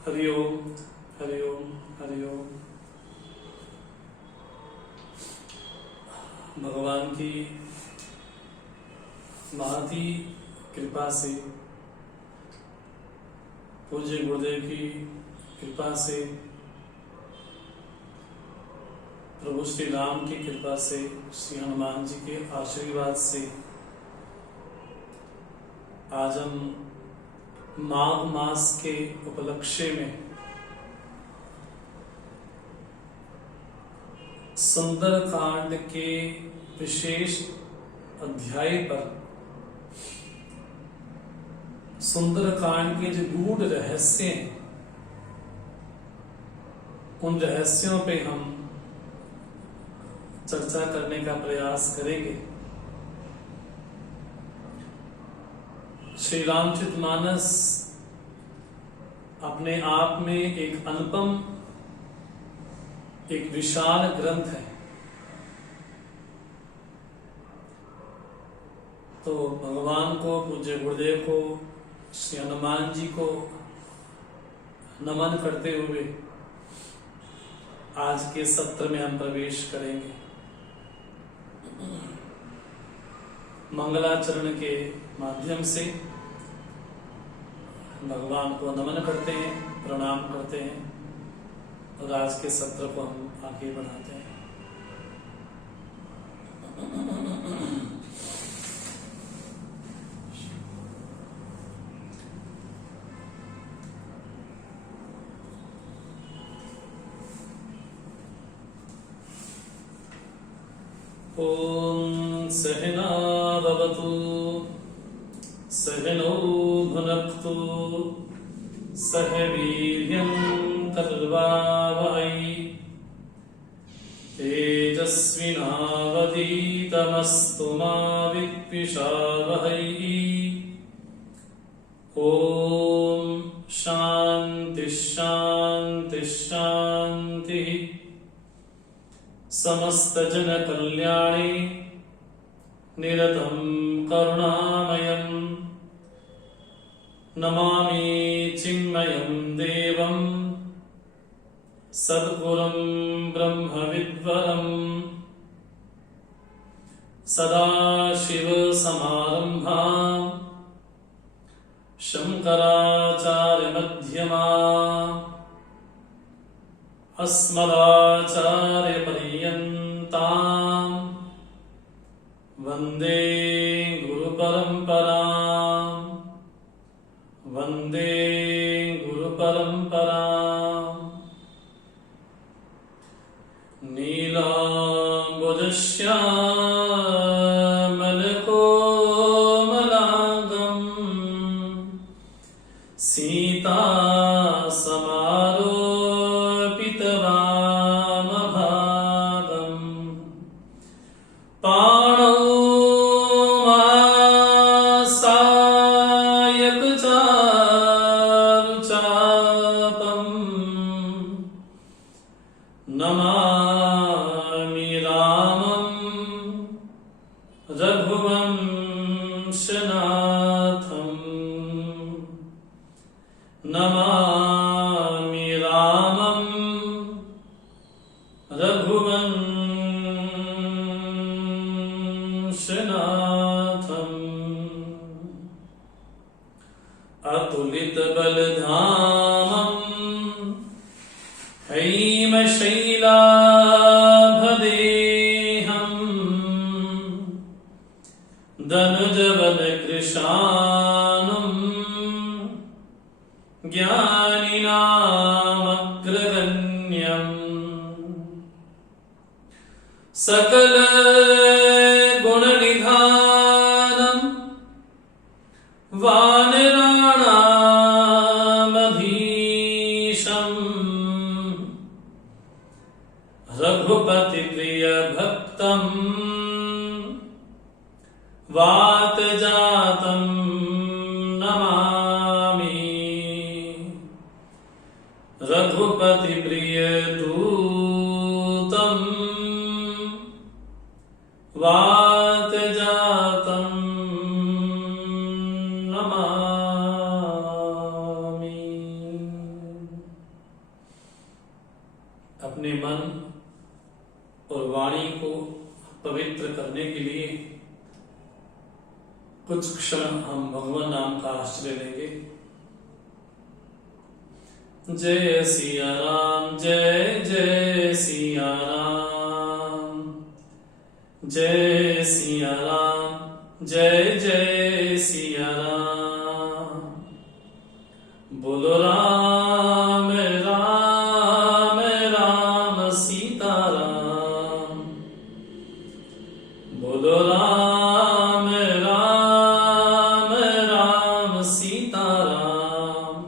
हरि ओम हरि ओम हरि ओम। भगवान की महती कृपा से, पूज्य गुरुदेव की कृपा से, प्रभु श्री राम की कृपा से, श्री हनुमान जी के आशीर्वाद से आज हम माघ मास के उपलक्ष्य में सुंदर कांड के विशेष अध्याय पर, सुंदर कांड के जो गूढ़ रहस्य हैं, उन रहस्यों पे हम चर्चा करने का प्रयास करेंगे। श्री रामचरितमानस अपने आप में एक अनुपम, एक विशाल ग्रंथ है। तो भगवान को, पूज्य गुरुदेव को, श्री हनुमान जी को नमन करते हुए आज के सत्र में हम प्रवेश करेंगे। मंगलाचरण के माध्यम से भगवान को नमन करते हैं, प्रणाम करते हैं और आज के सत्र को हम आगे बढ़ाते हैं। ओम सहना भवतु सहनौ भुनक्तु सह वीर्यं कर्वावहै तेजस्विनावधीतमस्तु मा विद्विषावहै। ओम शांति शांति शांति। समस्त जन कल्याणे निरतं करुणामयं नमामि चिन्मयं देवं सद्गुरुं ब्रह्मविद्वरं। सदाशिवसमारम्भां शङ्कराचार्यमध्यमाम् अस्मदाचार्यपर्यन्तां वन्दे गुरुपरम्परां, वन्दे गुरुपरम्परां। नीलाम्बुजश्यामलकोमलाङ्गं सीता नमामि रामं रघुवंशनाथं, नमामि रामं रघुवंशनाथं। अतुलितबलधामं हैमशैलाभदेहं दनुजवनकृशानुं ज्ञानिनामग्रगण्यं सकलगुणनिधानं वानराणामधीशं रघुपति प्रिय भक्तं वातजातं नमामि। रघुपति प्रिय दूतं वातजातं नमामि। कुछ क्षण हम भगवान नाम का आश्रय लेंगे। जय सिया राम, जय जय सिया राम, जय सिया राम, जय जय सिया राम। बोलो राम राम राम सीता राम, बोलो राम राम राम सीता राम,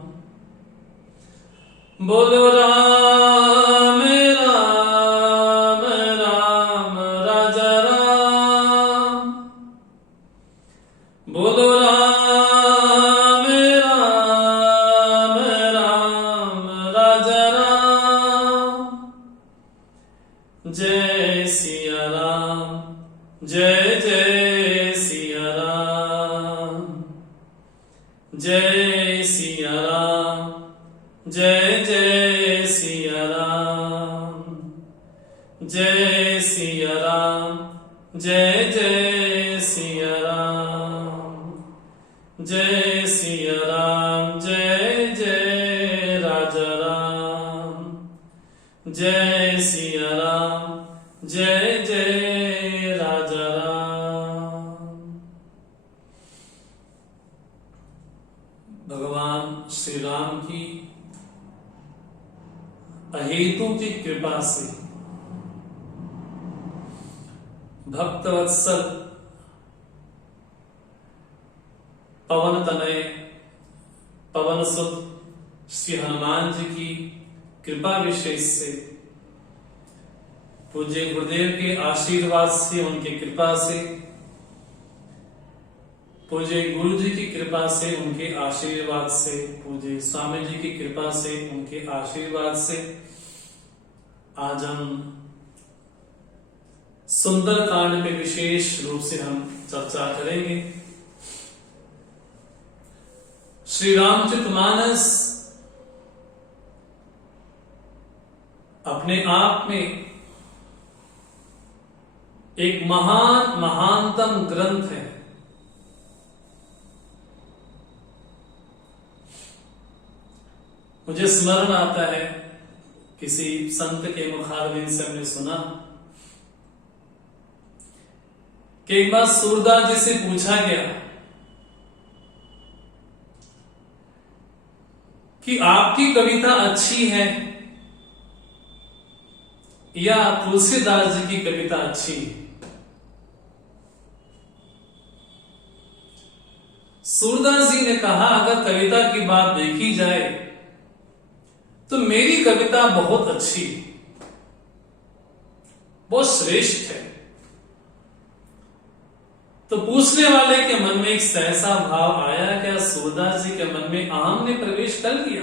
बोलो राम राम राम राजा राम, बोलो राम राम राम राजा राम। जय सिया राम, जय जय सिया राम, जय सिया राम, जय जय सिया राम, जय सिया राम, जय जय सिया राम, जय सिया राम, जय जय राजा राम, जय सिया राम, जय जय राजा राम। भगवान श्री राम की अहेतु की कृपा से भक्तवत्सल पवन तनय पवन सुत श्री हनुमान जी की कृपा विशेष से, पूज्य गुरुदेव के आशीर्वाद से, उनकी कृपा से, पूज्य गुरु जी की कृपा से, उनके आशीर्वाद से, पूज्य स्वामी जी की कृपा से, उनके आशीर्वाद से आज हम सुंदर कांड पे विशेष रूप से हम चर्चा करेंगे। श्री रामचरितमानस अपने आप में एक महानतम ग्रंथ है। मुझे स्मरण आता है, किसी संत के मुखारबिन से हमने सुना कि एक बार सूरदास जी से पूछा गया कि आपकी कविता अच्छी है या तुलसीदास जी की कविता अच्छी है। सूरदास जी ने कहा, अगर कविता की बात देखी जाए तो मेरी कविता बहुत अच्छी, बहुत श्रेष्ठ है। तो पूछने वाले के मन में एक सहसा भाव आया, क्या सूरदास जी के मन में अहम ने प्रवेश कर लिया?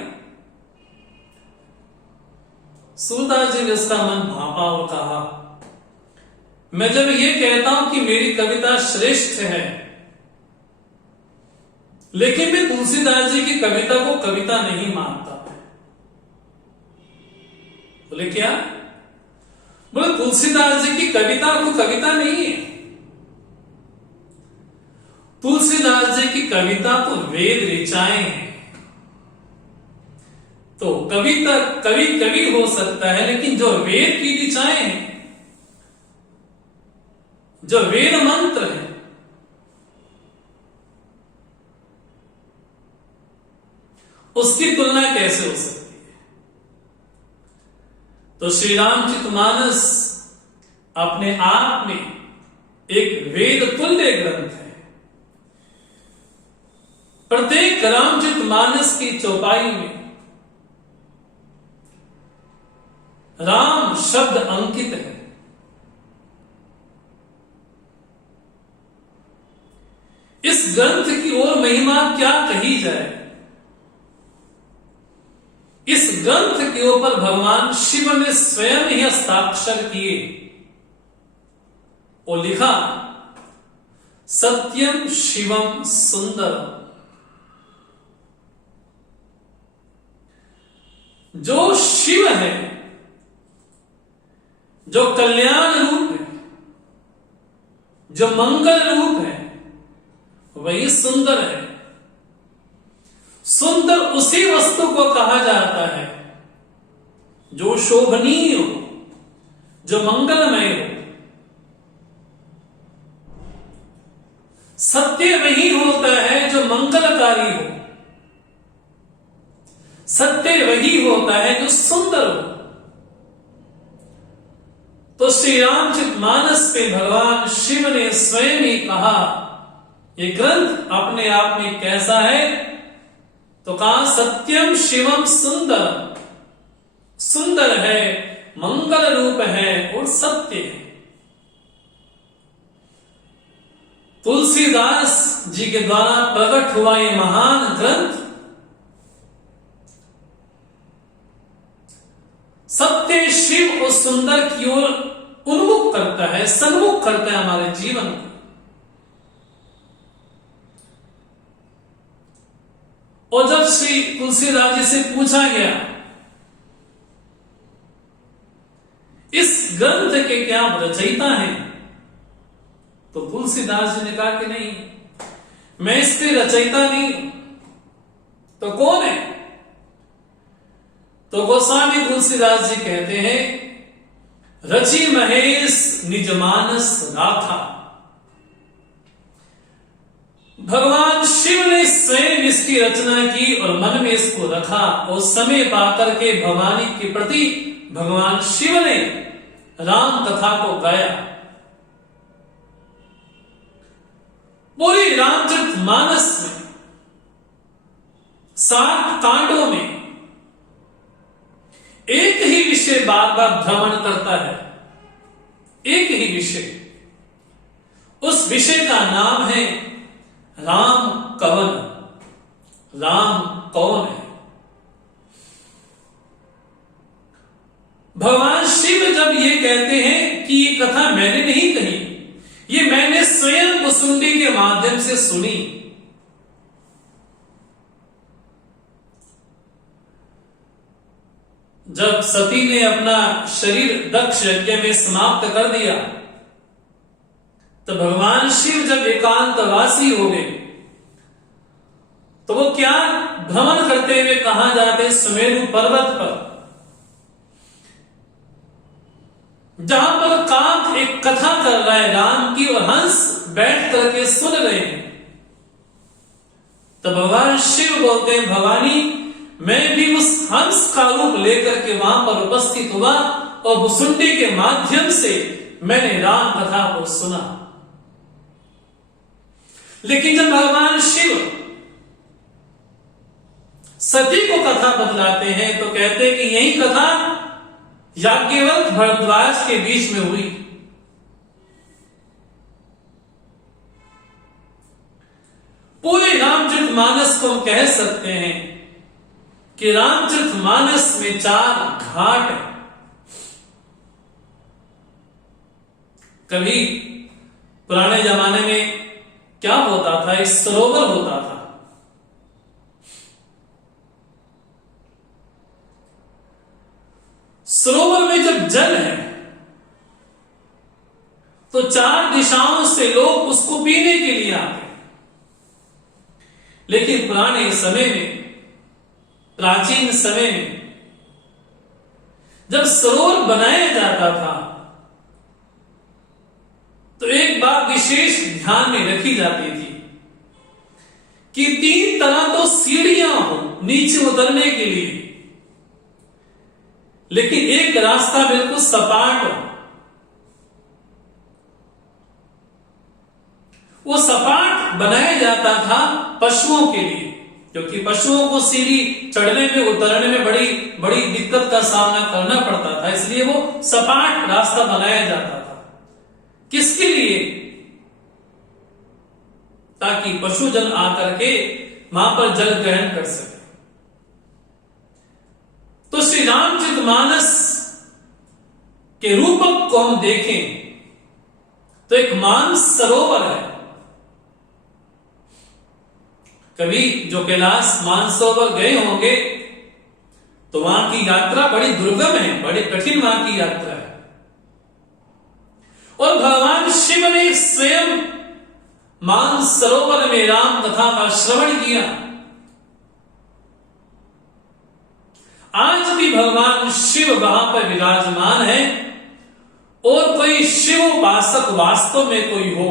सूरदास जी ने उसका मन भापा और कहा, मैं जब ये कहता हूं कि मेरी कविता श्रेष्ठ है, लेकिन मैं तुलसीदास जी की कविता को कविता नहीं मानता। बोले क्या? बोले तुलसीदास जी की कविता को कविता नहीं है। तुलसीदास जी की कविता तो वेद ऋचाएं हैं। तो कविता कवि हो सकता है, लेकिन जो वेद की ऋचाएं हैं, जो वेद मंत्र है, उसकी तुलना कैसे हो सकती है? तो श्री रामचरितमानस अपने आप में एक वेद तुल्य ग्रंथ है। प्रत्येक रामचरितमानस की चौपाई में राम शब्द अंकित है। इस ग्रंथ की ओर महिमा क्या कही जाए। इस ग्रंथ के ऊपर भगवान शिव ने स्वयं ही हस्ताक्षर किए और लिखा, सत्यम शिवम सुंदरम। जो शिव है, जो कल्याण रूप है, जो मंगल रूप है, वही सुंदर है। सुंदर उसी वस्तु को कहा जाता है जो शोभनीय हो, जो मंगलमय हो। सत्य वही होता है जो मंगलकारी हो। सत्य वही होता है जो सुंदर हो। तो श्री रामचरितमानस में भगवान शिव ने स्वयं ही कहा, ये ग्रंथ अपने आप में कैसा है? तो कहा सत्यम शिवम सुंदर, सुंदर है, मंगल रूप है और सत्य है। तुलसीदास जी के द्वारा प्रकट हुआ ये महान ग्रंथ सत्य, शिव और सुंदर की ओर उन्मुख करता है, सन्मुख करता है हमारे जीवन को। और जब श्री तुलसीदास जी से पूछा गया इस ग्रंथ के क्या रचयिता हैं, तो तुलसीदास जी ने कहा कि नहीं, मैं इसके रचयिता नहीं। तो कौन है? तो गोस्वामी तुलसीदास जी कहते हैं, रचि महेश निज मानस राथा। भगवान शिव ने स्वयं इसकी रचना की और मन में इसको रखा, और समय पाकर के भवानी के प्रति भगवान शिव ने राम कथा को गाया। पूरी रामचरितमानस में 60 कांडों में एक ही विषय बार बार भ्रमण करता है, एक ही विषय। उस विषय का नाम है राम कवन, राम कौन है। भगवान शिव जब ये कहते हैं कि ये कथा मैंने नहीं कही, ये मैंने स्वयं मुसुंडी के माध्यम से सुनी। जब सती ने अपना शरीर दक्ष यज्ञ में समाप्त कर दिया, तो भगवान शिव जब एकांतवासी हो गए, तो वो क्या भ्रमण करते हुए कहां जाते? सुमेरु पर्वत पर, जहां पर काक एक कथा कर रहा है राम की, और हंस बैठ करके सुन रहे हैं। तो भगवान शिव बोलते हैं, भवानी मैं भी उस हंस का रूप लेकर के वहां पर उपस्थित हुआ, और मुसुंडी के माध्यम से मैंने राम कथा को सुना। लेकिन जब भगवान शिव सती को कथा बतलाते हैं, तो कहते हैं कि यही कथा याज्ञवल्क्य भरद्वाज के बीच में हुई। पूरे रामचरितमानस को हम कह सकते हैं कि रामचरितमानस में 4 घाट हैं। कभी पुराने जमाने में क्या होता था? एक सरोवर होता था। सरोवर में जब जल है तो 4 दिशाओं से लोग उसको पीने के लिए आते। लेकिन पुराने समय में, प्राचीन समय में जब सरोवर बनाया जाता था, तो एक बात विशेष ध्यान में रखी जाती थी कि 3 तरह तो सीढ़ियां हो नीचे उतरने के लिए, लेकिन एक रास्ता बिल्कुल सपाट हो। वो सपाट बनाया जाता था पशुओं के लिए, क्योंकि पशुओं को सीढ़ी चढ़ने में उतरने में बड़ी बड़ी दिक्कत का सामना करना पड़ता था, इसलिए वो सपाट रास्ता बनाया जाता था। किसके लिए? ताकि पशुजन आकर के वहां पर जल ग्रहण कर सके। तो श्री रामचरितमानस के रूपक को हम देखें तो एक मानस सरोवर है। कभी जो कैलाश मानसरोवर गए होंगे तो वहां की यात्रा बड़ी दुर्गम है, बड़ी कठिन वहां की यात्रा है। और भगवान शिव ने स्वयं मान सरोवर में राम कथा का श्रवण किया। आज भी भगवान शिव वहां पर विराजमान है, और कोई शिव उपासक वास्तव में कोई हो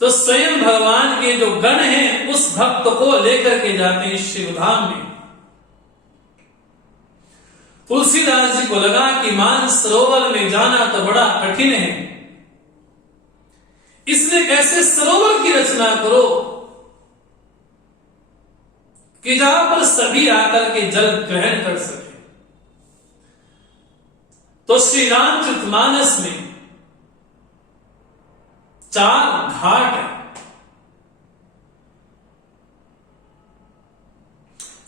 तो स्वयं भगवान के जो गण हैं उस भक्त को लेकर के जाते हैं शिवधाम में। तुलसीदास जी को लगा कि मानसरोवर में जाना तो बड़ा कठिन है, इसलिए ऐसे सरोवर की रचना करो कि जहां पर सभी आकर के जल ग्रहण कर सके। तो श्री रामचरितमानस में 4 घाट है।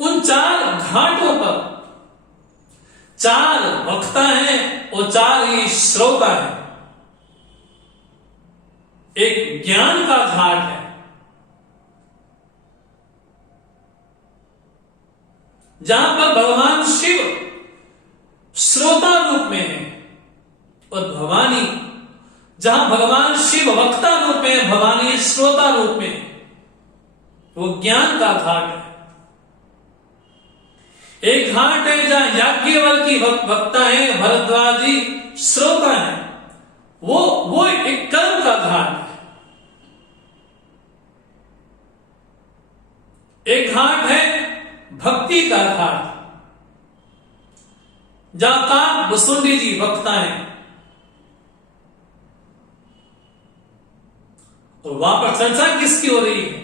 उन 4 घाटों पर 4 वक्ता हैं और 4 ही श्रोता हैं। एक ज्ञान का घाट है, जहां पर भगवान शिव श्रोता रूप में है, और भवानी, जहां भगवान शिव वक्ता रूप में है, भवानी श्रोता रूप में है, वो ज्ञान का घाट है। एक घाट है जहां याज्ञवल्क्य वक्ता है, भरद्वाज जी श्रोता है, वो एक कर्म का घाट है। एक घाट है भक्ति का घाट, जहां काक वसुंडी जी वक्ता है, और वहां पर चर्चा किसकी हो रही है?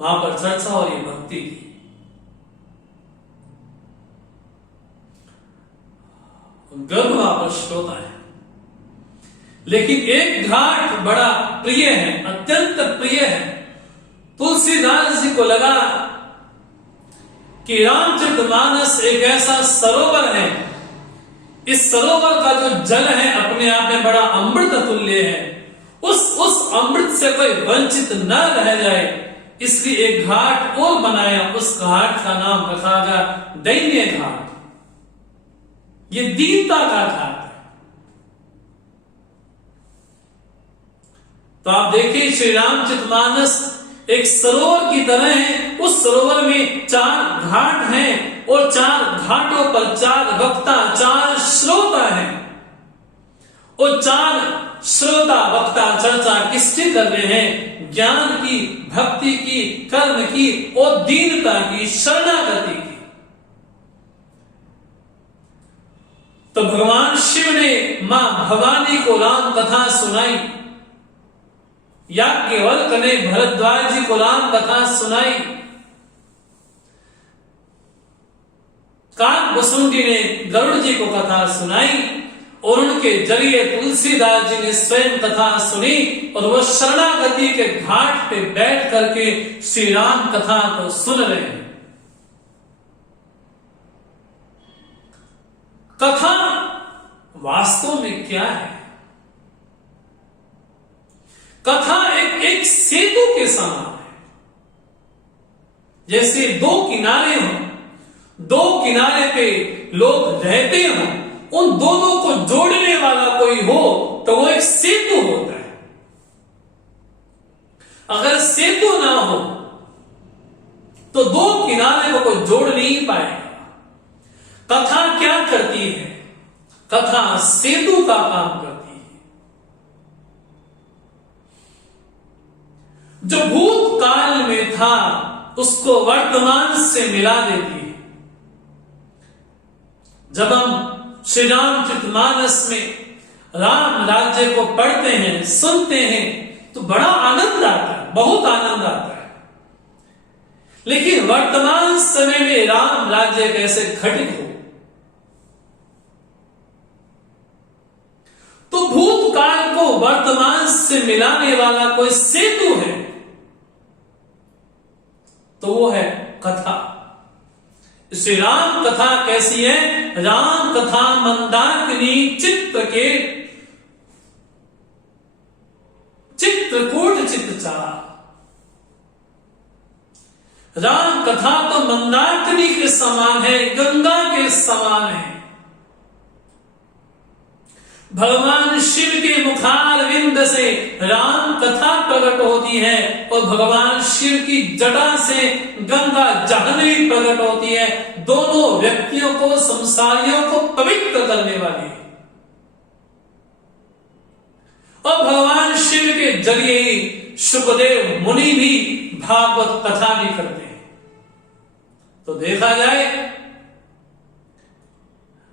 वहां पर चर्चा हो रही है भक्ति की। गर्व वहां पर श्रोता है। लेकिन एक घाट बड़ा प्रिय है, अत्यंत प्रिय है। तुलसीदास जी को लगा कि रामचरितमानस एक ऐसा सरोवर है, इस सरोवर का जो जल है अपने आप में बड़ा अमृत तुल्य है, उस अमृत से कोई वंचित न रह जाए, इसलिए एक घाट और बनाया। उस घाट का नाम रखा गया दैन्य घाट। ये दीनता का घाट है। तो आप देखिए श्री रामचरितमानस एक सरोवर की तरह है। उस सरोवर में 4 घाट हैं, और 4 घाटों पर 4 वक्ता, 4 श्रोता हैं, और 4 श्रोता वक्ता चर्चा किसकी कर रहे हैं? ज्ञान की, भक्ति की, कर्म की और दीनता की, शरणागति की। तो भगवान शिव ने मां भवानी को राम कथा सुनाई, याज्ञवल्क्य ने भरद्वाज जी को राम कथा सुनाई, काक वसुंडी ने गरुड़ जी को कथा सुनाई, और उनके जरिए तुलसीदास जी ने स्वयं कथा सुनी, और वह शरणागति के घाट पे बैठ करके श्री राम कथा को सुन रहे हैं। कथा वास्तव में क्या है? कथा एक सेतु के समान है। जैसे 2 किनारे हों, 2 किनारे पे लोग रहते हों, उन दोनों को जोड़ने वाला कोई हो तो वो एक सेतु होता है। अगर सेतु ना हो तो 2 किनारे को कोई जोड़ नहीं पाएगा। कथा क्या करती है? कथा सेतु का काम करती है। जो भूतकाल में था उसको वर्तमान से मिला देती है। जब हम श्री रामचरितमानस में राम राज्य को पढ़ते हैं, सुनते हैं, तो बड़ा आनंद आता है, बहुत आनंद आता है। लेकिन वर्तमान समय में राम राज्य कैसे घटित हो, तो भूतकाल को वर्तमान से मिलाने वाला कोई सेतु है, तो वो है कथा। श्री राम कथा कैसी है? राम कथा मंदाकिनी चित्रकूट चित्तचार। राम कथा तो मंदाकिनी के समान है, गंगा के समान है। भगवान शिव के मुखारविंद से राम कथा प्रकट होती है और भगवान शिव की जटा से गंगा जहनवी प्रकट होती है। दोनों व्यक्तियों को, संसारियों को पवित्र करने वाली है। और भगवान शिव के जरिए ही शुकदेव मुनि भी भागवत कथा भी करते हैं। तो देखा जाए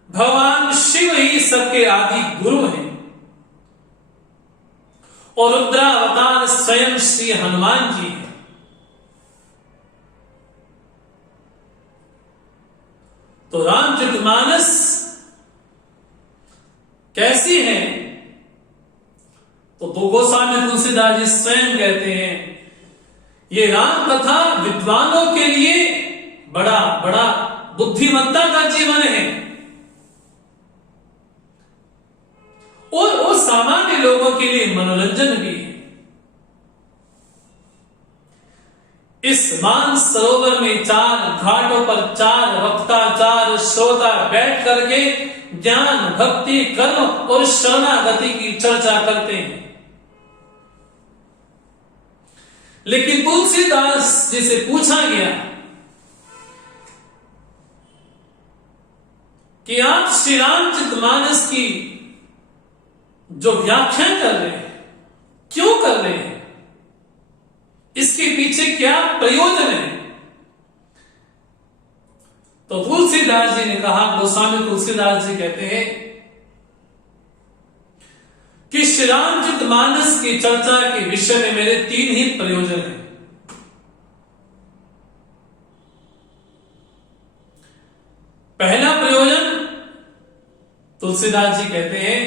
भगवान शिव ही सबके आदि गुरु हैं और रुद्रावतार स्वयं श्री हनुमान जी हैं। तो रामचरितमानस कैसी है? तो दो गोस्वामी तुलसीदास जी स्वयं कहते हैं ये राम कथा विद्वानों के लिए बड़ा बड़ा बुद्धिमत्ता का जीवन है और सामान्य लोगों के लिए मनोरंजन भी है। इस मानस सरोवर में 4 घाटों पर 4 वक्ता, 4 श्रोता बैठ करके ज्ञान, भक्ति, कर्म और शरणागति की चर्चा करते हैं। लेकिन तुलसीदास जी से पूछा गया कि आप श्री रामचरितमानस की जो व्याख्या कर रहे हैं, क्यों कर रहे हैं, इसके पीछे क्या प्रयोजन है? तो तुलसीदास जी ने कहा, गोस्वामी तुलसीदास जी कहते हैं कि श्री रामचरितमानस की चर्चा के विषय में मेरे 3 ही प्रयोजन हैं। पहला प्रयोजन तुलसीदास जी कहते हैं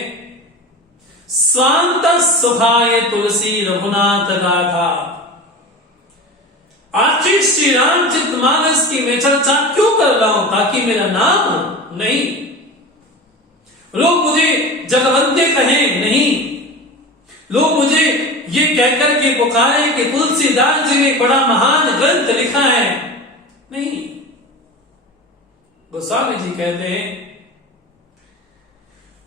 स्वांत सुखाय तुलसी रघुनाथ गाथा। आखिर श्री रामचरितमानस की मैं चर्चा क्यों कर रहा हूं? ताकि मेरा नाम हो? नहीं। लोग मुझे जगवंते कहें? नहीं। लोग मुझे ये कहकर के पुकारे कि तुलसीदास जी ने बड़ा महान ग्रंथ लिखा है? नहीं। गोस्वामी जी कहते हैं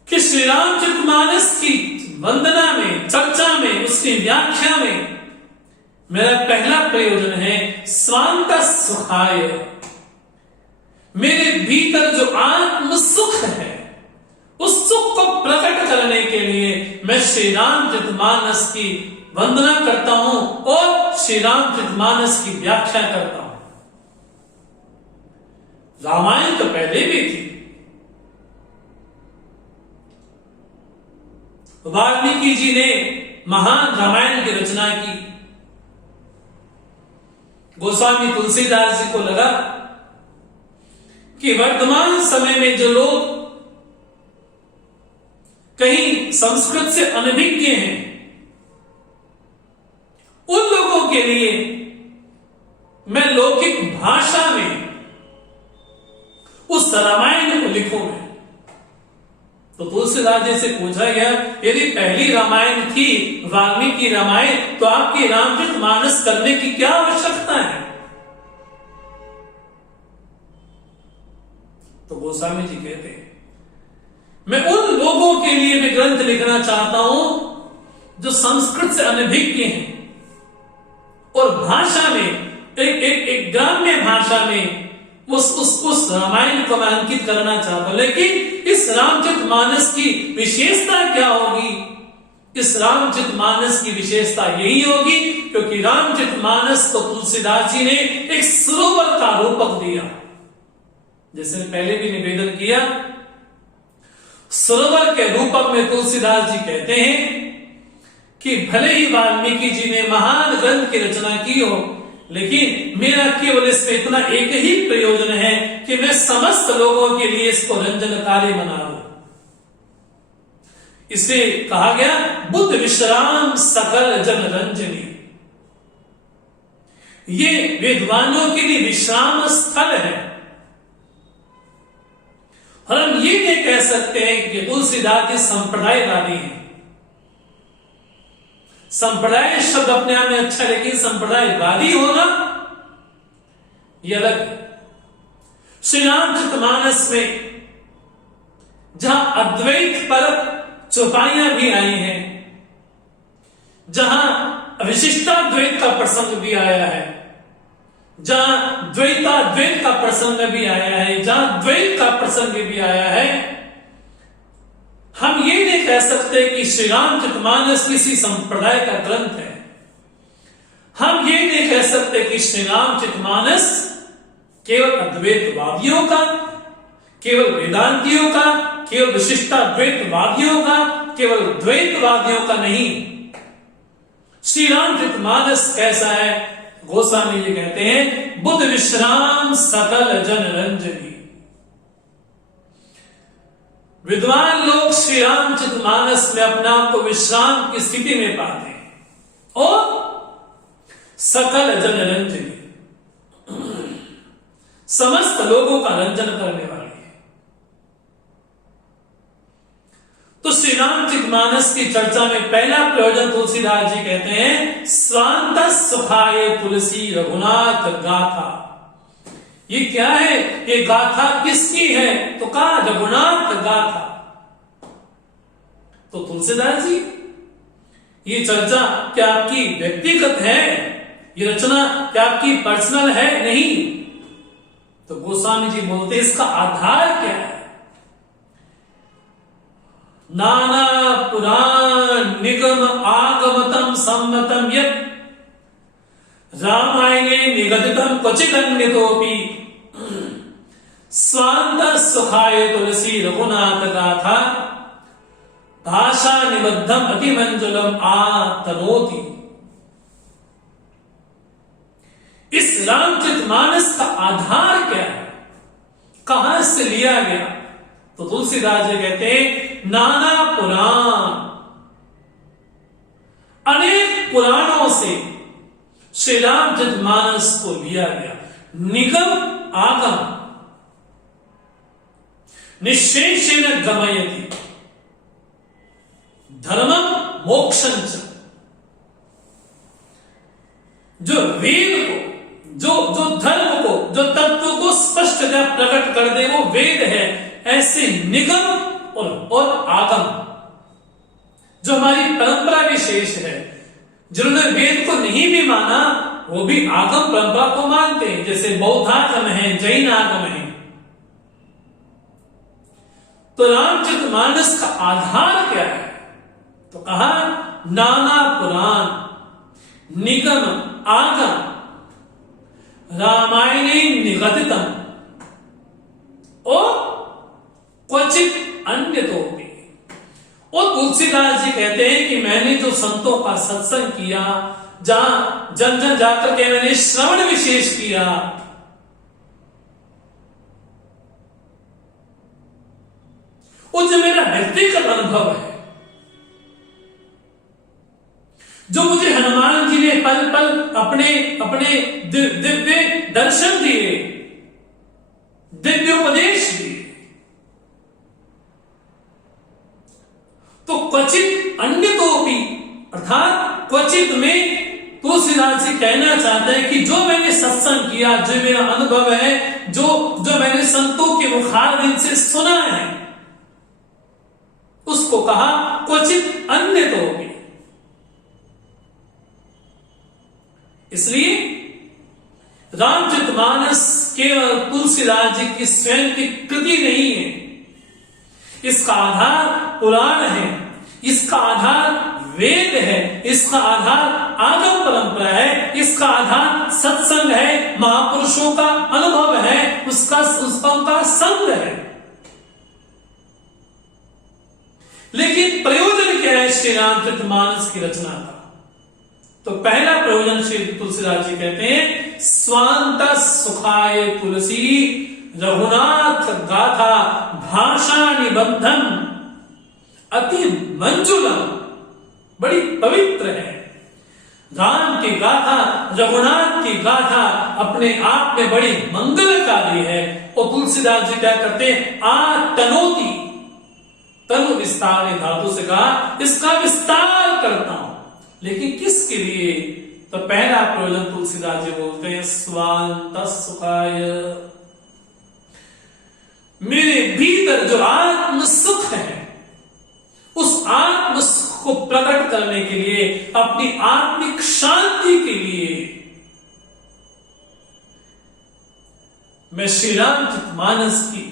कि श्री रामचरितमानस की वंदना में, चर्चा में, उसकी व्याख्या में मेरा पहला प्रयोजन है स्वांत सुखाय। मेरे भीतर जो आत्म सुख है उस सुख को प्रकट करने के लिए मैं श्री रामचरितमानस की वंदना करता हूं और श्री रामचरितमानस की व्याख्या करता हूं। रामायण तो पहले भी थी। वाल्मीकि जी ने महान रामायण की रचना की। गोस्वामी तुलसीदास जी को लगा कि वर्तमान समय में जो लोग कहीं संस्कृत से अनभिज्ञ हैं, उन लोगों के लिए मैं लौकिक भाषा में उस रामायण को लिखूं मैं। तो तुलसीदास जी से पूछा गया, यदि पहली रामायण थी वाल्मीकि रामायण, तो आपकी रामचरितमानस करने की क्या आवश्यकता है? तो गोस्वामी जी कहते हैं मैं उन लोगों के लिए भी ग्रंथ लिखना चाहता हूं जो संस्कृत से अनभिज्ञ हैं और भाषा में एक ग्राम्य भाषा में उस रामायण को मैं अंकित करना चाहता हूं। लेकिन इस रामचरितमानस की विशेषता क्या होगी? इस रामचरितमानस की विशेषता यही होगी क्योंकि रामचरितमानस को तुलसीदास जी ने एक सरोवर का रूपक दिया। जैसे पहले भी निवेदन किया, सरोवर के रूपक में तुलसीदास जी कहते हैं कि भले ही वाल्मीकि जी ने महान ग्रंथ की रचना की हो, लेकिन मेरा केवल इसमें इतना एक ही प्रयोजन है कि मैं समस्त लोगों के लिए इसको रंजनकारी बना दूं। इसे कहा गया बुद्ध विश्राम सकल जन रंजनी। ये विद्वानों के लिए विश्राम स्थल है। और हम ये नहीं कह सकते हैं कि तुलसीदास जी संप्रदायवादी हैं। संप्रदाय शब्द अपने आप में अच्छा, लेकिन संप्रदायवादी होना यह अलग है। श्री रामचरितमानस में जहां अद्वैत पर चौपाइयां भी आई हैं, जहां विशिष्टाद्वैत का प्रसंग भी आया है, जहां द्वैताद्वैत का प्रसंग भी आया है, जहां द्वैत का प्रसंग भी आया है। हम ये नहीं कह सकते कि श्री रामचरितमानस किसी संप्रदाय का ग्रंथ है। हम ये नहीं कह सकते कि श्री रामचरितमानस केवल अद्वैतवादियों का, केवल वेदांतियों का, केवल विशिष्टाद्वैतवादियों का, केवल द्वैतवादियों का नहीं। श्री रामचरितमानस कैसा है? गोस्वामी जी कहते हैं, बुद्ध विश्राम सकल जन रंजनी। विद्वान लोग श्री रामचरितमानस में अपने आप को विश्राम की स्थिति में पाते हैं और सकल जन रंजनी, समस्त लोगों का रंजन करने वाली है। तो श्री रामचरितमानस की चर्चा में पहला प्रयोजन तुलसीदास जी कहते हैं, स्वांत सुखाय तुलसी रघुनाथ गाथा। ये क्या है? ये गाथा किसकी है? तो कहा रघुनाथ गाथा। तो तुलसीदास जी, ये चर्चा क्या आपकी व्यक्तिगत है? ये रचना क्या आपकी पर्सनल है? नहीं। तो गोस्वामी जी बोलते इसका आधार क्या है? नाना पुराण निगम आगमतम सम्मतम यत् रामायणे निगदितम क्वचिदन्यतोपि स्वांत सुखाय तुलसी रघुनाथ गाथा भाषा निबद्धम अतिमंजुलम आतनोति। इस रामचरितमानस का आधार क्या है? कहां से लिया गया? तो तुलसीदास जी कहते हैं, नाना पुराण, अनेक पुराणों से श्री रामचरितमानस को लिया गया। निगम आगम निश्शेषेण गमयति धर्मम मोक्षं च। जो वेद को, जो धर्म को, जो तत्व को स्पष्टतः प्रकट कर दे वो वेद है। ऐसे निगम और आगम जो हमारी परंपरा विशेष है, जिन्होंने वेद को नहीं भी माना वो भी आगम परंपरा को मानते हैं, जैसे बौद्धागम है, जैन आगम है। तो रामचरितमानस का आधार क्या है? तो कहा नाना पुराण निगम आगम रामायणे निगदितम और क्वचित अन्यतोपि। और तुलसीदास जी कहते हैं कि मैंने जो संतों का सत्संग किया, जहां जन जन जाकर के मैंने श्रवण विशेष किया, वो जो मेरा व्यक्तिगत अनुभव है, जो मुझे हनुमान जी ने पल पल अपने अपने दिव्य दर्शन दिए, दिव्य उपदेश दिए, तो क्वचित अन्यतोपि अर्थात क्वचित में तुलसीदास जी कहना चाहते हैं कि जो मैंने सत्संग किया, जो मेरा अनुभव है, जो मैंने संतों के मुखारबिंद से सुना है, उसको कहा क्वचित अन्यतोपि। इसलिए रामचरितमानस केवल तुलसीदास जी की स्वयं की कृति नहीं है, इसका आधार पुराण है, इसका आधार वेद है, इसका आधार आगम परंपरा है, इसका आधार सत्संग है, महापुरुषों का अनुभव है, उसका संग है। लेकिन प्रयोजन क्या है श्री रामचरितमानस की रचना का? तो पहला प्रयोजन श्री तुलसीदास जी कहते हैं, स्वांत सुखाय तुलसी रघुनाथ गाथा भाषा निबद्धम अति मंजुलम। बड़ी पवित्र है राम की गाथा, रघुनाथ की गाथा अपने आप में बड़ी मंगलकारी है। और तुलसीदास जी क्या करते हैं? आतनोति, तनु विस्तार ने धातु से कहा इसका विस्तार करता हूं। लेकिन किसके लिए? तो पहला प्रयोजन तुलसीदास जी बोलते हैं, स्वांत सुखाय, मेरे भीतर जो आत्म सुख है उस आत्म को प्रकट करने के लिए, अपनी आत्मिक शांति के लिए मैं श्री रामचरितमानस की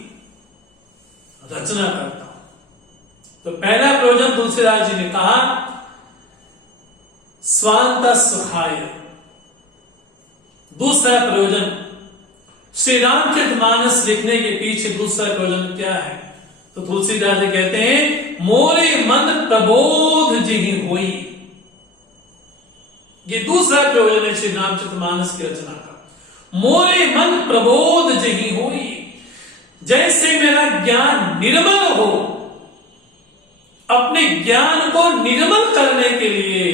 रचना करता हूं। तो पहला प्रयोजन तुलसीदास जी ने कहा स्वांतः सुखाय। दूसरा प्रयोजन श्री रामचरितमानस लिखने के पीछे दूसरा प्रयोजन क्या है? तो तुलसीदास जी कहते हैं मोरे मन प्रबोध जिहि होई। ये दूसरा प्रयोजन है श्री रामचरितमानस की रचना का। मोरे मन प्रबोध जिहि होई, जैसे मेरा ज्ञान निर्मल हो, अपने ज्ञान को निर्मल करने के लिए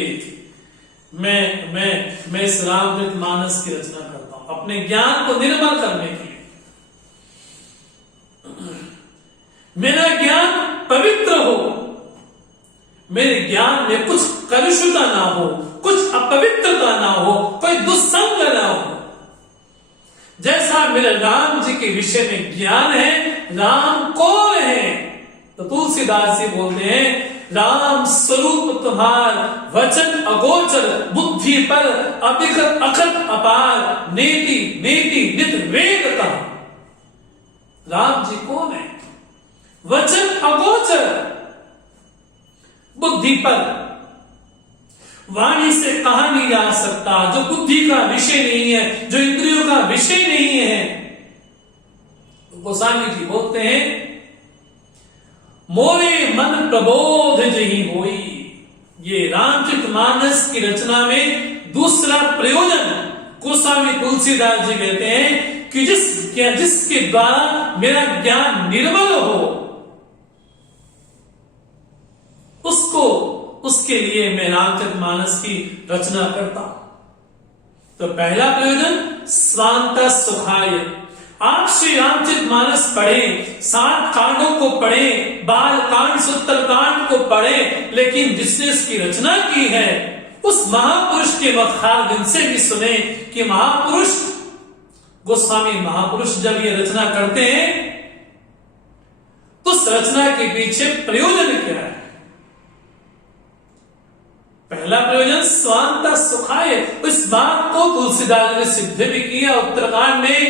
मैं इस रामचरितमानस की रचना करता हूं, अपने ज्ञान को निर्मल करने के लिए। मेरा ज्ञान पवित्र हो, मेरे ज्ञान में कुछ कलुषता ना हो, कुछ अपवित्रता ना हो, कोई दुस्संग ना हो। जैसा मेरे राम जी के विषय में ज्ञान है, राम कौन है, तो तुलसीदास जी बोलते हैं राम स्वरूप तुम्हार वचन अगोचर, बुद्धि पर अभिगत अखत अपार, नेति नेति नित वेद का। राम जी कौन है? वचन अगोचर, बुद्धि पर, वाणी से कहा नहीं जा सकता, जो बुद्धि का विषय नहीं है, जो इंद्रियों का विषय नहीं है। तो गोस्वामी जी बोलते हैं मोरे मन प्रबोध जिहि होई। ये रामचरितमानस की रचना में दूसरा प्रयोजन गोस्वामी तुलसीदास जी कहते हैं कि जिसके द्वारा मेरा ज्ञान निर्मल हो, उसके लिए मैं रामचरितमानस की रचना करता हूं। तो पहला प्रयोजन स्वांतः सुखाय। आप श्री रामचरितमानस पढ़ें, 7 कांडों को पढ़ें, बाल कांड सुत्तर कांड को पढ़ें, लेकिन जिसने इसकी रचना की है उस महापुरुष के वखार दिन से भी सुने कि महापुरुष गोस्वामी महापुरुष जब ये रचना करते हैं तो उस रचना के पीछे प्रयोजन क्या है? पहला प्रयोजन स्वांतः सुखाय। इस बात को तुलसीदास ने सिद्ध भी किया। उत्तरकांड में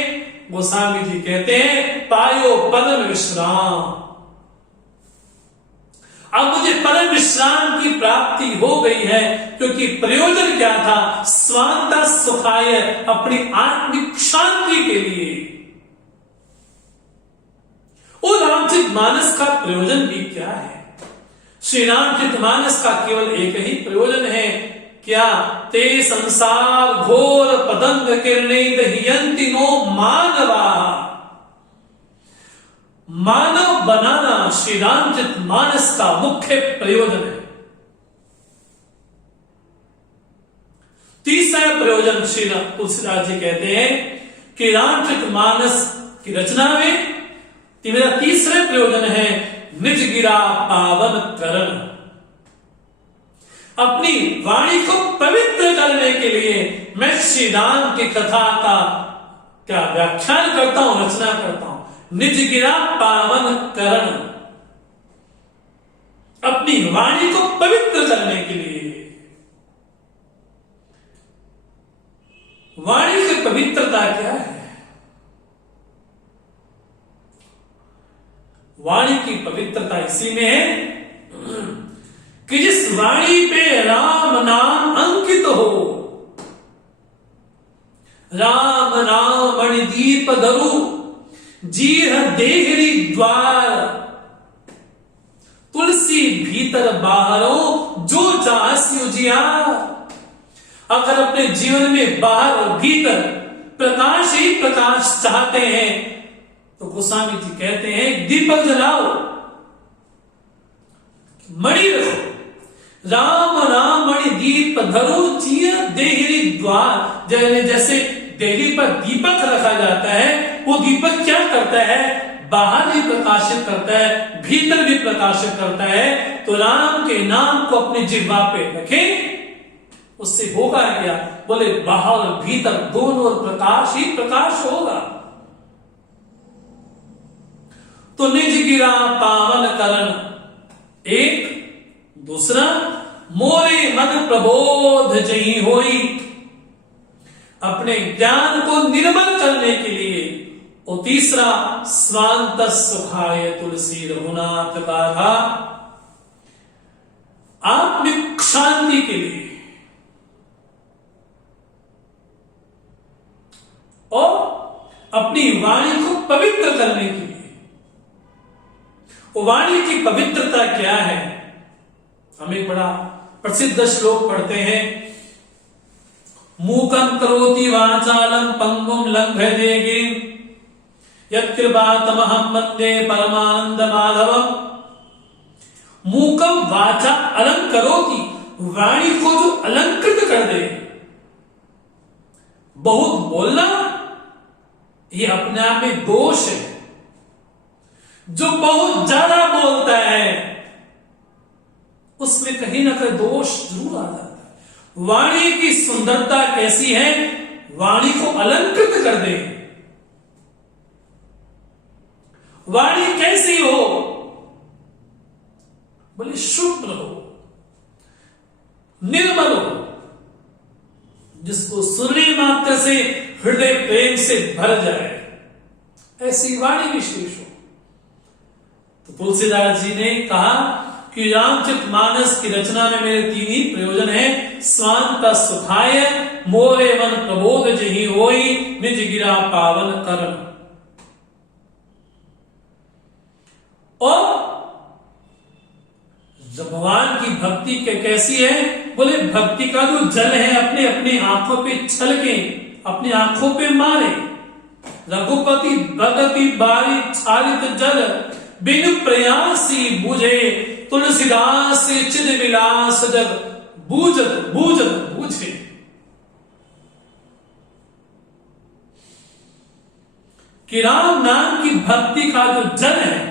गोस्वामी जी कहते हैं पायो परम विश्राम। अब मुझे परम विश्राम की प्राप्ति हो गई है, क्योंकि प्रयोजन क्या था? स्वांतः सुखाय, अपनी आत्मिक शांति के लिए। और रामचरितमानस का प्रयोजन भी क्या है? श्री रामचरितमानस का केवल एक ही प्रयोजन है, क्या? ते संसार घोर पतंग किरणे दहियंति नो मानवा। मानव बनाना श्री रामचरितमानस का मुख्य प्रयोजन है। तीसरा प्रयोजन श्री तुलसीदास जी कहते हैं कि रामचरितमानस की रचना में मेरा तीसरा प्रयोजन है निज गिरा पावन करण। अपनी वाणी को पवित्र करने के लिए मैं श्री राम की कथा का क्या व्याख्यान करता हूं, रचना करता हूं। निज गिरा पावन करण, अपनी वाणी को पवित्र करने के लिए। वाणी की पवित्रता क्या है? वाणी की पवित्रता इसी में है कि जिस वाणी पे राम नाम अंकित हो, राम नाम मणिदीप धरु जीह देहरी द्वार, तुलसी भीतर बाहरो जो चाहसी उजियार। अगर अपने जीवन में बाहर और भीतर प्रकाश ही प्रकाश चाहते हैं तो गोस्वामी जी कहते हैं दीपक जलाओ, मणि रखो। राम नाम मणि दीप धरो चिय देहरी द्वार। जैसे देहरी पर दीपक रखा जाता है, वो दीपक क्या करता है? बाहर भी प्रकाशित करता है, भीतर भी प्रकाशित करता है। तो राम के नाम को अपनी जिह्वा पे रखें, उससे होगा क्या? बोले बाहर और भीतर दोनों प्रकाश ही प्रकाश होगा। तो निज गिरा पावन करण, एक दूसरा मोरे मन प्रबोध जही होई, अपने ज्ञान को निर्मल करने के लिए। और तीसरा स्वांत सुखाय तुलसी रघुनाथ का था, आत्मिक शांति के लिए और अपनी वाणी को पवित्र करने के लिए। वो वाणी की पवित्रता क्या है? हम एक बड़ा प्रसिद्ध श्लोक पढ़ते हैं, मूकं करोति वाचालं पंगुं लंघयते गिरिं यत्कृपातमहं वन्दे परमानंद माधवम। मूकम वाचा अलंकरोति, वाणी को जो अलंकृत कर दे। बहुत बोलना ये अपने आप में दोष है। जो बहुत ज्यादा बोलता है उसमें कहीं ना कहीं दोष जरूर आ जाता है। वाणी की सुंदरता कैसी है? वाणी को अलंकृत कर दे। वाणी कैसी हो? बोले शुभ्र हो, निर्मल हो, जिसको सुनने मात्र से हृदय प्रेम से भर जाए, ऐसी वाणी विशेष हो। तो तुलसीदास जी ने कहा कि रामचरितमानस की रचना में मेरे तीन ही प्रयोजन है, स्वांत सुखाय, मोरे मन प्रबोध जही होई, निज गिरा पावन कर। और भगवान की भक्ति कैसी है? बोले भक्ति का जो जल है अपने अपने आंखों पे छलके, अपनी आंखों पे मारे। रघुपति भगति बारी छालित जल, बिनु प्रयासी बुझे, तुलसीदास चिद विलास जग बूझत बूझत बूझे। कि राम नाम की भक्ति का जो जल है,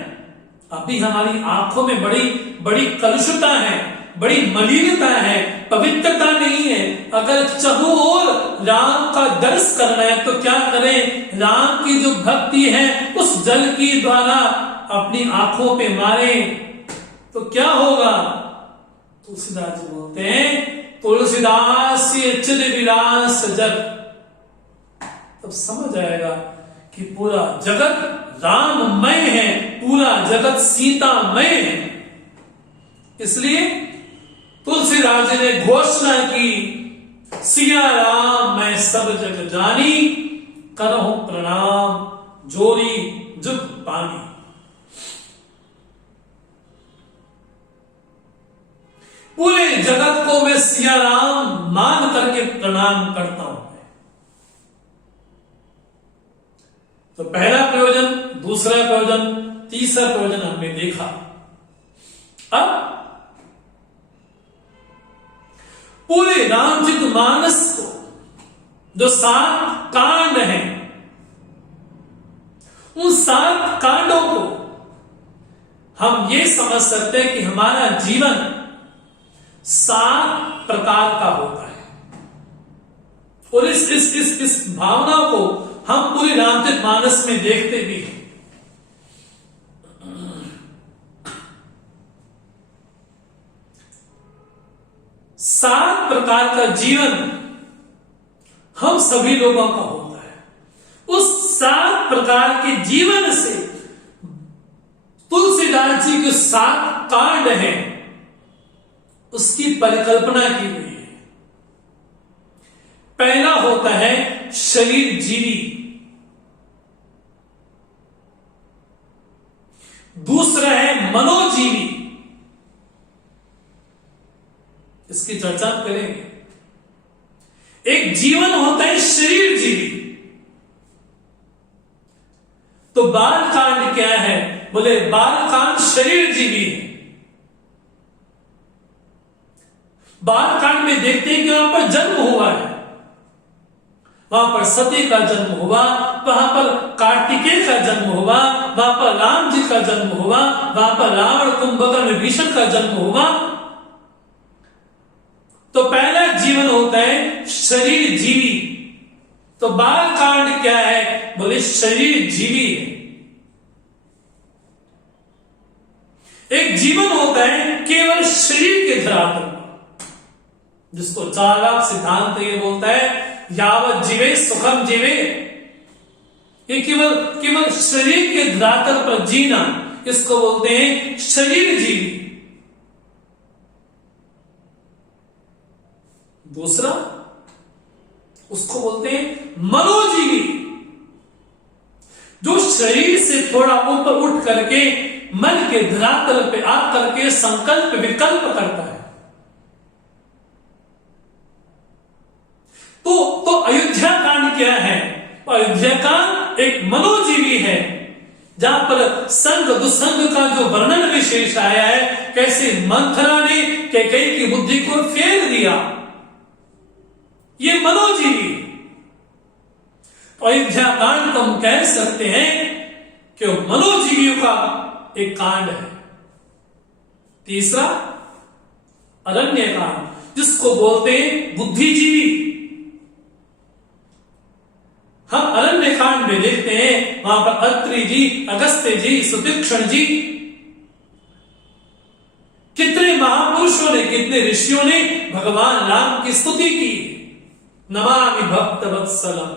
अभी हमारी आंखों में बड़ी बड़ी कलुषता है, बड़ी मलिनता है, पवित्रता नहीं है। अगर चाहो और राम का दर्श करना है तो क्या करें? राम की जो भक्ति है उस जल की द्वारा अपनी आंखों पे मारे तो क्या होगा? तुलसीदास जी बोलते हैं, तुलसीदास चिद विलास जग। तब समझ आएगा कि पूरा जगत राममय है, पूरा जगत सीतामय है। इसलिए तुलसीदास जी ने घोषणा की, सिया राम मैं सब जग जानी, करहूं प्रणाम जोरी जुग पानी। पूरे जगत को मैं सिया राम मान करके प्रणाम करता हूं। तो पहला प्रयोजन, दूसरा प्रयोजन, तीसरा प्रयोजन हमने देखा। अब पूरे रामचरितमानस को जो 7 कांड हैं, उन 7 कांडों को हम ये समझ सकते हैं कि हमारा जीवन 7 प्रकार का होता है। और इस भावना को हम पूरे रामचरितमानस में देखते भी हैं। 7 प्रकार का जीवन हम सभी लोगों का होता है। उस 7 प्रकार के जीवन से तुलसीदास जी के 7 कांड हैं, उसकी परिकल्पना की गई है। पहला होता है शरीर जीवी, दूसरा है मनोजीवी, इसकी चर्चा करेंगे। एक जीवन होता है शरीर जीवी। तो बाल कांड क्या है? बोले बाल कांड शरीर जीवी है। बाल कांड में देखते हैं कि वहां पर जन्म हुआ है, वहां पर सती का जन्म हुआ, वहां पर कार्तिकेय का जन्म हुआ, वहां पर राम जी का जन्म हुआ, वहां पर रावण कुंभकर्ण विभीषण का जन्म हुआ। तो पहला जीवन होता है शरीर जीवी। तो बाल कांड क्या है? बोले शरीर जीवी है। एक जीवन होता है केवल शरीर जिसको चार्वाक सिद्धांत ये बोलता है यावत जीवे सुखम जीवे, ये केवल केवल शरीर के धरातल पर जीना, इसको बोलते हैं शरीर जीवी। दूसरा उसको बोलते हैं मनोजीवी, जो शरीर से थोड़ा ऊपर उठ करके मन के धरातल पे आकर के संकल्प विकल्प करता है। तो अयोध्या कांड क्या है? अयोध्या कांड एक मनोजीवी है, जहां पर संग दुसंग का जो वर्णन विशेष आया है, कैसे मंथरा ने कैकेयी की बुद्धि को फेर दिया, ये मनोजीवी। अयोध्या कांड को हम कह सकते हैं कि मनोजीवियों का एक कांड है। तीसरा अरण्य कांड, जिसको बोलते हैं बुद्धिजीवी। हम अरण्य कांड में देखते हैं वहां पर अत्रि जी, अगस्त्य जी, सुतीक्षण जी, कितने महापुरुषों ने, कितने ऋषियों ने भगवान राम की स्तुति की, नमामि भक्त वत्सलम।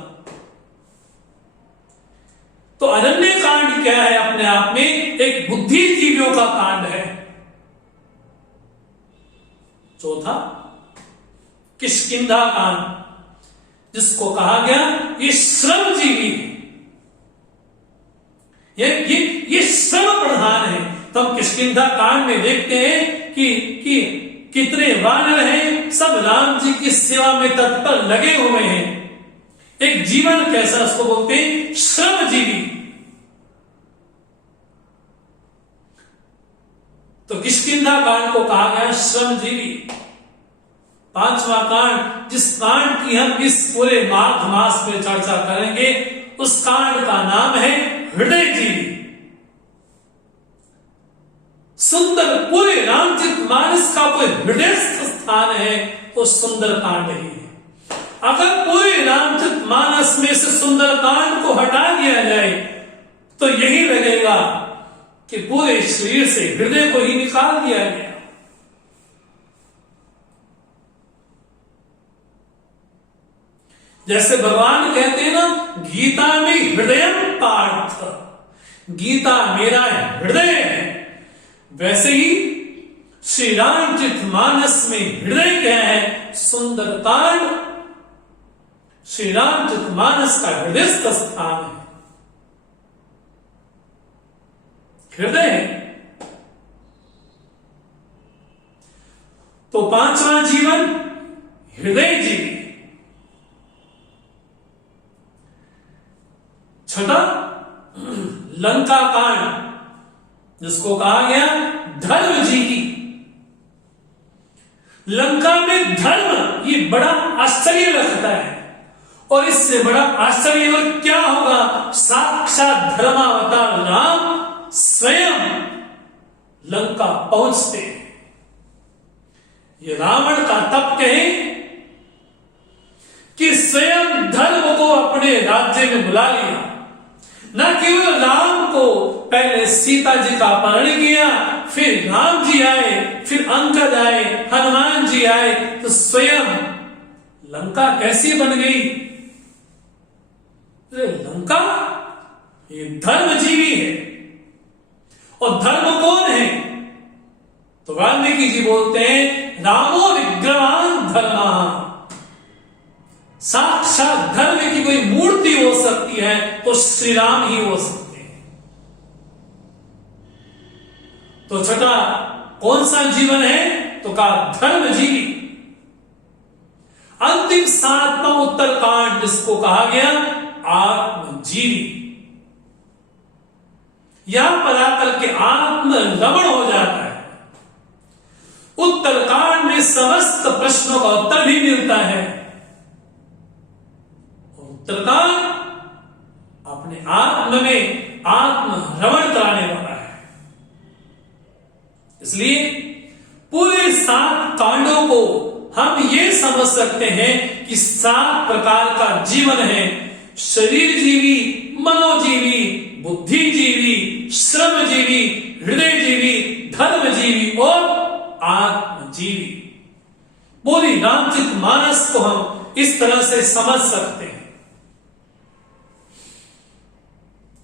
तो अरण्य कांड क्या है? अपने आप में एक बुद्धिजीवियों का कांड है। चौथा किष्किंधा कांड, जिसको कहा गया ये श्रमजीवी, ये श्रम प्रधान है। तो हम किष्किंधा कांड में देखते हैं कि कितने वानर हैं, सब राम जी की सेवा में तत्पर लगे हुए हैं। एक जीवन कैसा, उसको बोलते हैं श्रमजीवी। तो किष्किंधा कांड को कहा गया श्रमजीवी। पांचवा कांड, जिस कांड की हम इस पूरे माघ मास में चर्चा करेंगे, उस कांड का नाम है हृदयजीवी। सुंदर पूरे रामचरितमानस का कोई हृदयस्थ स्थान है तो सुंदर कांड ही है। अगर पूरे रामचरितमानस में से सुंदर कांड को हटा दिया जाए तो यही लगेगा कि पूरे शरीर से हृदय को ही निकाल दिया गया। जैसे भगवान कहते हैं ना, गीता में हृदय पार्थ, गीता मेरा हृदय है, वैसे ही श्री रामचरितमानस में हृदय क्या है? सुंदर कांड श्री रामचरितमानस का हृदयस्थ स्थान है, हृदय है। तो पांचवा जीवन हृदय जीवी। छठा लंका कांड, जिसको कहा गया धर्म जीवी। लंका में धर्म, ये बड़ा आश्चर्य लगता है, और इससे बड़ा आश्चर्य और क्या होगा? साक्षात धर्मावतार राम स्वयं लंका पहुंचते हैं। ये रावण का तप कहे कि स्वयं धर्म को अपने राज्य में बुला लिया। न केवल राम को, पहले सीता जी का अपहरण किया, फिर राम जी आए, फिर अंगद आए, हनुमान जी आए, तो स्वयं लंका कैसी बन गई? लंका ये धर्मजीवी है। और धर्म कौन है? तो वाल्मीकि जी बोलते हैं रामो विग्रहान धर्मा। साक्षात धर्म की कोई मूर्ति हो सकती है तो श्री राम ही हो सकते हैं। तो छठा कौन सा जीवन है? तो कहा धर्मजीवी। अंतिम सातवां उत्तरकांड, जिसको कहा गया आत्मजीवी। यहां पर आकर के आत्म रमण हो जाता है। उत्तरकांड में समस्त प्रश्नों का उत्तर भी मिलता है। उत्तरकांड अपने आत्म में आत्म रमण कराने वाला है। इसलिए पूरे 7 कांडों को हम ये समझ सकते हैं कि 7 प्रकार का जीवन है। शरीर जीवी, मनोजीवी, बुद्धिजीवी, श्रमजीवी, हृदयजीवी, धर्मजीवी और आत्मजीवी। पूरी रामचरितमानस को हम इस तरह से समझ सकते हैं।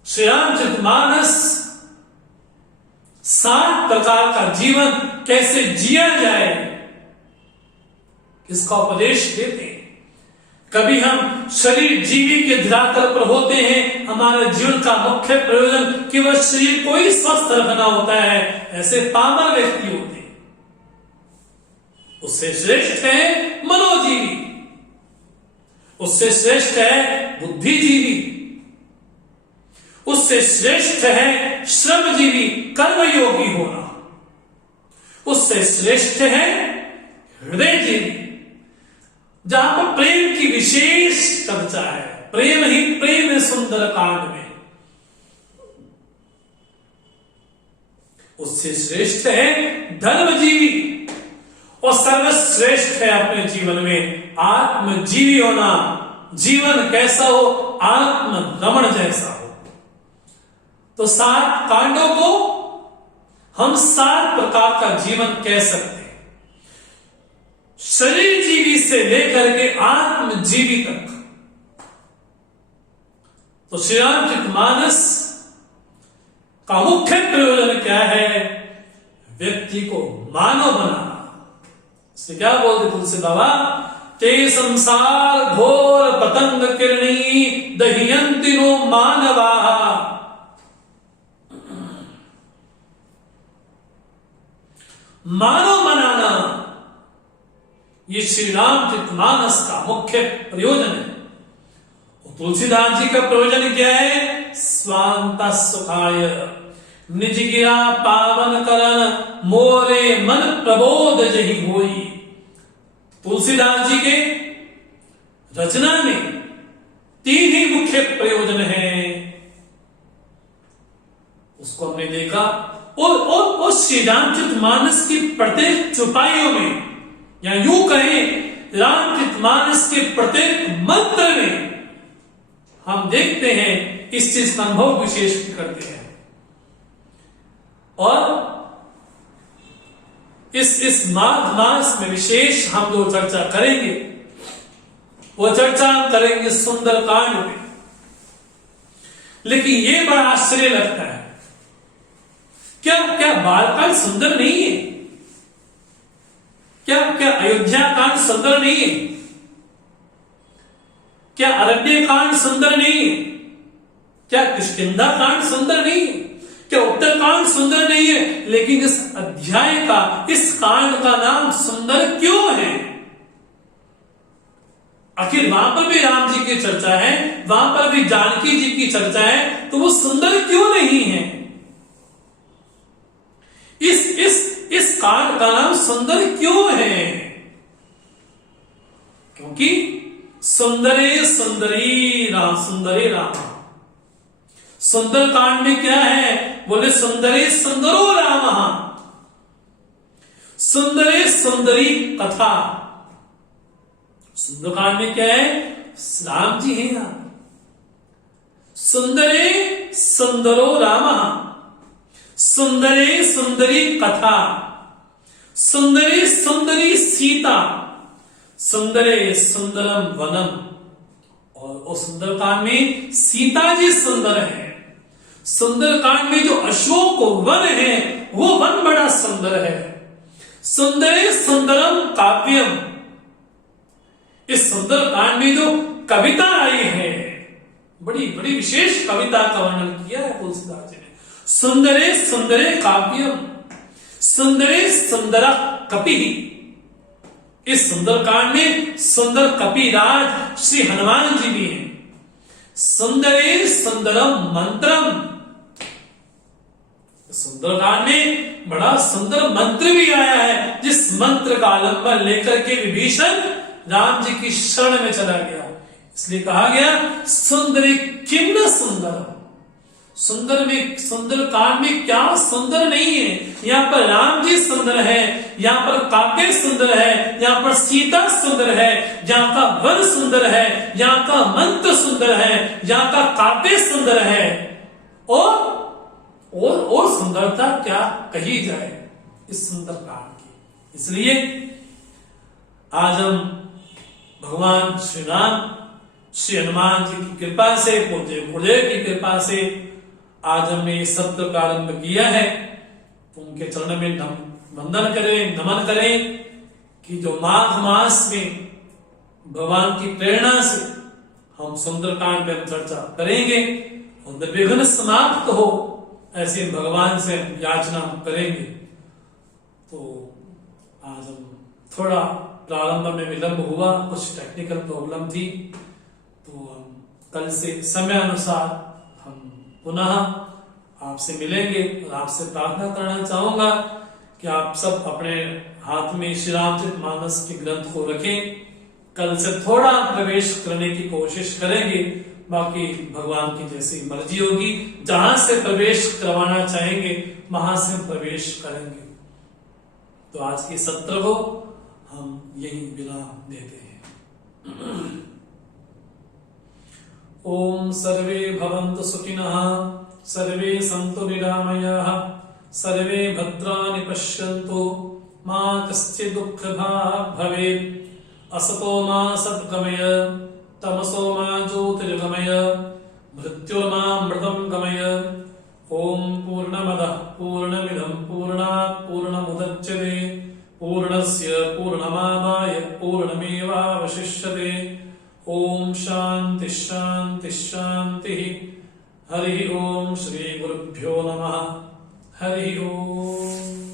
श्री रामचरितमानस 60 प्रकार का जीवन कैसे जिया जाए इसका उपदेश देते हैं। कभी हम शरीर जीवी के धरातल पर होते हैं, हमारे जीवन का मुख्य प्रयोजन केवल शरीर को ही स्वस्थ रखना होता है, ऐसे पामर व्यक्ति होते हैं। उससे श्रेष्ठ है मनोजीवी, उससे श्रेष्ठ है बुद्धिजीवी, उससे श्रेष्ठ है श्रमजीवी, कर्मयोगी होना, उससे श्रेष्ठ है हृदयजीवी, जहां पर प्रेम की विशेष चर्चा है। प्रेम ही प्रेम है सुंदर कांड में। उससे श्रेष्ठ है धर्मजीवी, और सर्वश्रेष्ठ है अपने जीवन में आत्मजीवी होना। जीवन कैसा हो? आत्म रमण जैसा हो। तो 7 कांडों को हम 7 प्रकार का जीवन कह सकते हैं, शरीर जीवी से लेकर के आत्मजीवी तक। तो श्री रामचरितमानस का मुख्य प्रयोजन क्या है? व्यक्ति को मानव बनाना। इसलिए क्या बोलते तुलसी बाबा? ते संसार घोर पतंग किरणी दहियंति नो मानवा। मानव बनाना ये श्री रामचरितमानस का मुख्य प्रयोजन है। तुलसीदास जी का प्रयोजन क्या है? स्वांत सुखाय निज गिरा पावन करन मोरे मन प्रबोध जहि होई। तुलसीदास जी के रचना में 3 ही मुख्य प्रयोजन है, उसको हमने देखा। और श्री रामचरितमानस की प्रत्येक चौपाइयों में, या यूं कहें रामचरितमानस के प्रत्येक मंत्र में हम देखते हैं इस चीज का अनुभव विशेष करते हैं। और इस माघ मास में विशेष हम जो चर्चा करेंगे वो चर्चा हम करेंगे सुंदर कांड में। लेकिन ये बड़ा आश्चर्य लगता है, क्या बालकांड सुंदर नहीं है? क्या अयोध्या कांड सुंदर नहीं है? क्या अरण्य कांड सुंदर नहीं है? क्या किष्किंधा कांड सुंदर नहीं है? क्या उत्तरकांड सुंदर नहीं है? लेकिन इस अध्याय का, इस कांड का नाम सुंदर क्यों है? आखिर वहां पर भी राम जी की चर्चा है, वहां पर भी जानकी जी की चर्चा है, तो वो सुंदर क्यों नहीं है? इस कांड का नाम सुंदर क्यों है? क्योंकि सुंदरे सुंदरी राम, सुंदरे राम। सुंदर कांड में क्या है? बोले सुंदरे सुंदरो राम, सुंदरे सुंदरी कथा। सुंदर कांड में क्या है? राम जी हैं यहां। सुंदरे सुंदरो राम, सुंदरे सुंदरी कथा, सुंदरे सुंदरी सीता, सुंदरे सुंदरम वनम। और सुंदरकांड में सीता जी सुंदर है। सुंदरकांड में जो अशोक वन है वो वन बड़ा सुंदर है। सुंदरे सुंदरम काव्यम। इस सुंदरकांड में जो कविता आई है, बड़ी बड़ी विशेष कविता का वर्णन किया है तुलसीदास जी ने। सुंदरे सुंदरे काव्यम, सुंदरे सुंदर कपि। इस सुंदरकांड में सुंदर कपिराज श्री हनुमान जी भी हैं। सुंदरे सुंदरम मंत्रम। सुंदरकांड में बड़ा सुंदर मंत्र भी आया है, जिस मंत्र का आलंबन लेकर के विभीषण राम जी की शरण में चला गया। इसलिए कहा गया सुंदरी किम न सुंदर। सुंदर कांड में क्या सुंदर नहीं है? यहाँ पर राम जी सुंदर है, यहाँ पर काव्य सुंदर है, यहाँ पर सीता सुंदर है, यहाँ का वन सुंदर है, यहाँ का मंत्र सुंदर है, यहाँ का काव्य सुंदर है। और सुंदरता क्या कही जाए इस सुंदर कांड की। इसलिए आज हम भगवान श्री राम, श्री हनुमान जी की कृपा से, पूज्य गुरुदेव की कृपा से आज हमने इस सत्र का आरंभ किया है। तो उनके चरण में वंदन करें, नमन करें कि जो माघ मास में भगवान की प्रेरणा से हम सुंदरकांड पर चर्चा करेंगे और निर्विघ्न समाप्त हो, ऐसे भगवान से हम याचना करेंगे। तो आज हम थोड़ा प्रारंभ में विलंब हुआ, कुछ टेक्निकल प्रॉब्लम थी, तो हम कल से समय अनुसार हम पुनः आपसे मिलेंगे और आपसे प्रार्थना करना चाहूंगा कि आप सब अपने हाथ में श्री रामचरितमानस के ग्रंथ को रखें। कल से थोड़ा प्रवेश करने की कोशिश करेंगे, बाकी भगवान की जैसी मर्जी होगी, जहां से प्रवेश करवाना चाहेंगे वहां से प्रवेश करेंगे। तो आज के सत्र को हम यही विराम देते हैं। ओम सर्वे भवन्तु सुखिनः, सर्वे सन्तु निरामयाः, सर्वे भद्राणि पश्यन्तु, मा कश्चित् दुःखभाग् भवेत्। असतो मा सद्गमय, तमसो मा ज्योतिर्गमय, मृत्युर्मामृतं गमय। ओम पूर्णमदः पूर्णमिदं पूर्णात् पूर्णमुदच्यते, पूर्णस्य पूर्णमादाय पूर्णमेवावशिष्यते। ओम शांति शांति शांतिः। हरि ओम। श्री गुरुभ्यो नमः। हरि ओम।